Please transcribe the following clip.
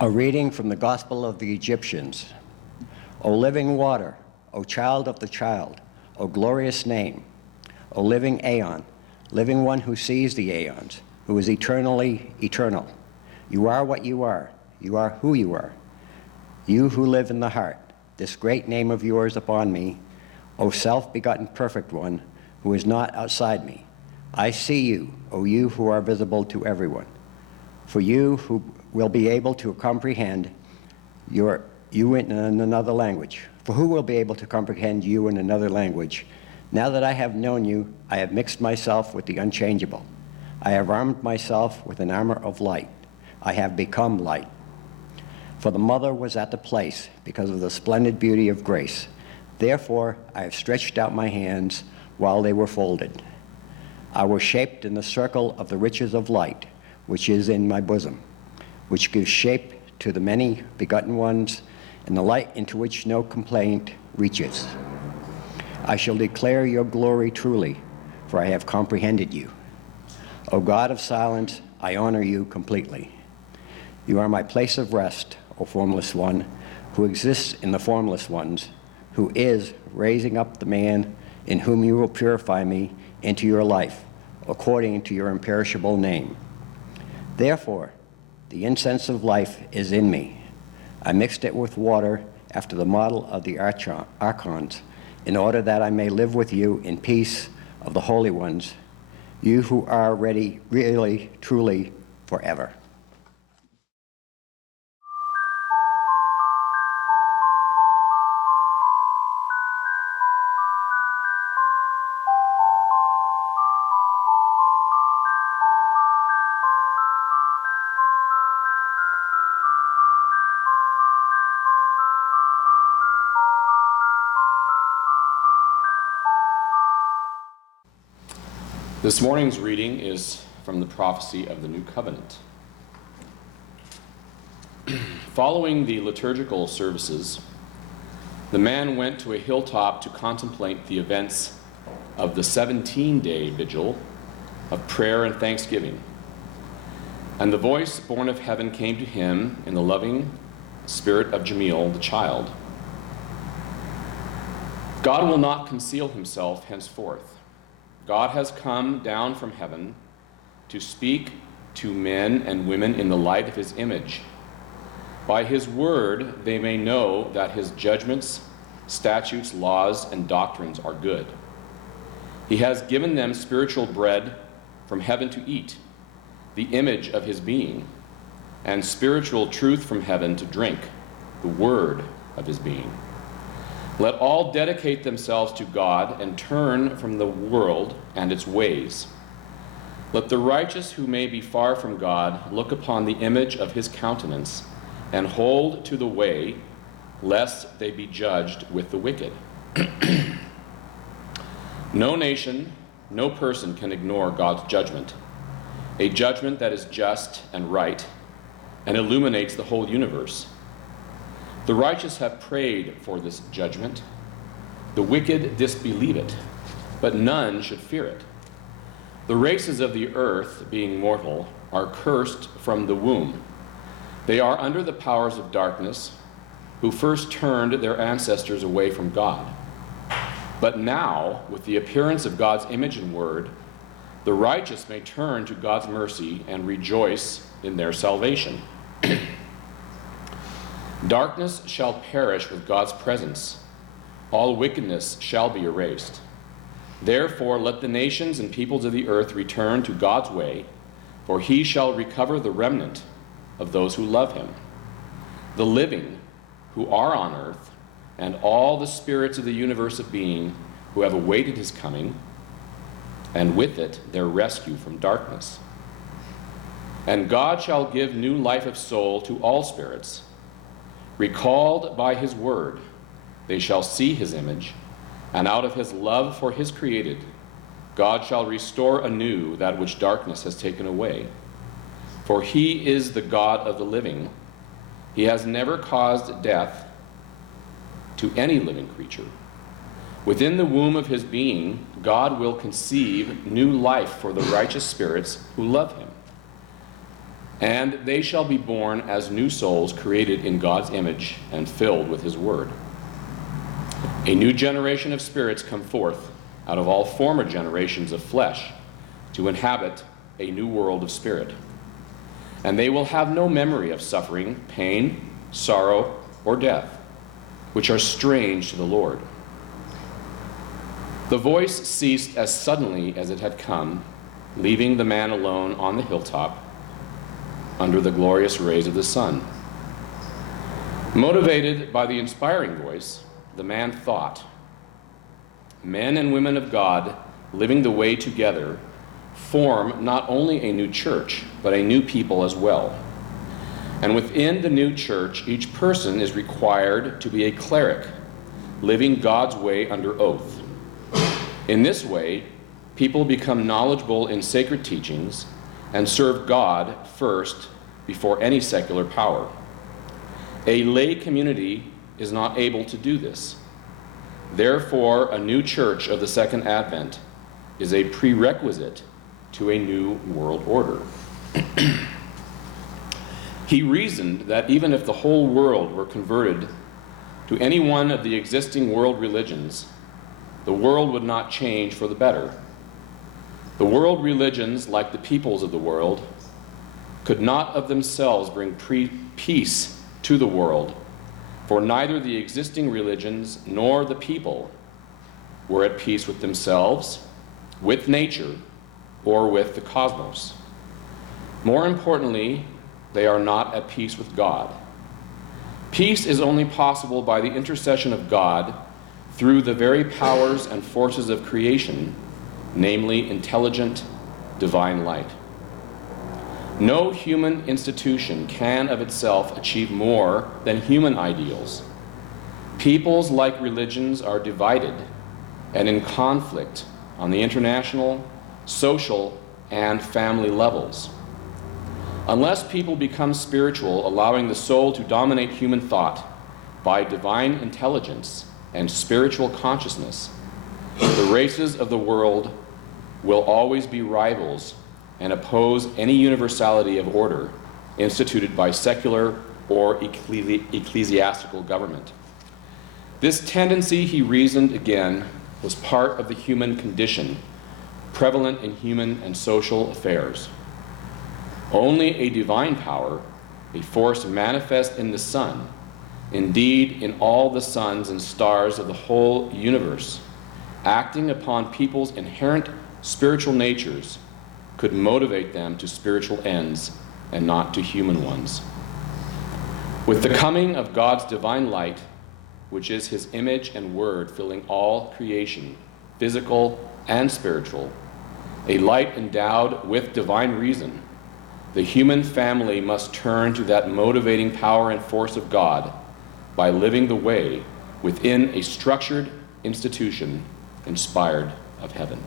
A reading from the Gospel of the Egyptians. O living water, O child of the child, O glorious name, O living aeon, living one who sees the aeons, who is eternally eternal. You are what you are who you are. You who live in the heart, this great name of yours upon me, O self-begotten perfect one, who is not outside me. I see you, O you who are visible to everyone. For you who will be able to comprehend you in another language. For who will be able to comprehend you in another language? Now that I have known you, I have mixed myself with the unchangeable. I have armed myself with an armor of light. I have become light. For the mother was at the place because of the splendid beauty of grace. Therefore, I have stretched out my hands while they were folded. I was shaped in the circle of the riches of light, which is in my bosom, which gives shape to the many begotten ones, and the light into which no complaint reaches. I shall declare your glory truly, for I have comprehended you. O God of silence, I honor you completely. You are my place of rest, O formless one, who exists in the formless ones, who is raising up the man in whom you will purify me into your life, according to your imperishable name. Therefore, the incense of life is in me. I mixed it with water after the model of the archons, in order that I may live with you in peace of the holy ones, you who are ready, really, truly, forever. This morning's reading is from the Prophecy of the New Covenant. Following the liturgical services, the man went to a hilltop to contemplate the events of the 17-day vigil of prayer and thanksgiving. And the voice born of heaven came to him in the loving spirit of Jamil, the child. God will not conceal himself henceforth. God has come down from heaven to speak to men and women in the light of his image. By his word they may know that his judgments, statutes, laws, and doctrines are good. He has given them spiritual bread from heaven to eat, the image of his being, and spiritual truth from heaven to drink, the word of his being. Let all dedicate themselves to God and turn from the world and its ways. Let the righteous who may be far from God look upon the image of his countenance and hold to the way, lest they be judged with the wicked. No nation, no person can ignore God's judgment, a judgment that is just and right and illuminates the whole universe. The righteous have prayed for this judgment. The wicked disbelieve it, but none should fear it. The races of the earth, being mortal, are cursed from the womb. They are under the powers of darkness, who first turned their ancestors away from God. But now, with the appearance of God's image and word, the righteous may turn to God's mercy and rejoice in their salvation. Darkness shall perish with God's presence. All wickedness shall be erased. Therefore, let the nations and peoples of the earth return to God's way, for he shall recover the remnant of those who love him, the living who are on earth, and all the spirits of the universe of being who have awaited his coming, and with it their rescue from darkness. And God shall give new life of soul to all spirits. Recalled by his word, they shall see his image, and out of his love for his created, God shall restore anew that which darkness has taken away. For he is the God of the living. He has never caused death to any living creature. Within the womb of his being, God will conceive new life for the righteous spirits who love him. And they shall be born as new souls created in God's image and filled with his word. A new generation of spirits come forth out of all former generations of flesh to inhabit a new world of spirit. And they will have no memory of suffering, pain, sorrow, or death, which are strange to the Lord. The voice ceased as suddenly as it had come, leaving the man alone on the hilltop under the glorious rays of the sun. Motivated by the inspiring voice, the man thought, men and women of God living the way together form not only a new church, but a new people as well. And within the new church, each person is required to be a cleric, living God's way under oath. In this way, people become knowledgeable in sacred teachings and serve God first before any secular power. A lay community is not able to do this. Therefore, a new church of the Second Advent is a prerequisite to a new world order. He reasoned that even if the whole world were converted to any one of the existing world religions, the world would not change for the better. The world religions, like the peoples of the world, could not of themselves bring peace to the world, for neither the existing religions nor the people were at peace with themselves, with nature, or with the cosmos. More importantly, they are not at peace with God. Peace is only possible by the intercession of God through the very powers and forces of creation, namely intelligent, divine light. No human institution can of itself achieve more than human ideals. Peoples, like religions, are divided and in conflict on the international, social, and family levels. Unless people become spiritual, allowing the soul to dominate human thought by divine intelligence and spiritual consciousness, the races of the world will always be rivals and oppose any universality of order instituted by secular or ecclesiastical government. This tendency, he reasoned again, was part of the human condition, prevalent in human and social affairs. Only a divine power, a force manifest in the sun, indeed in all the suns and stars of the whole universe, acting upon people's inherent spiritual natures, could motivate them to spiritual ends and not to human ones. With the coming of God's divine light, which is his image and word filling all creation, physical and spiritual, a light endowed with divine reason, the human family must turn to that motivating power and force of God by living the way within a structured institution inspired of heaven.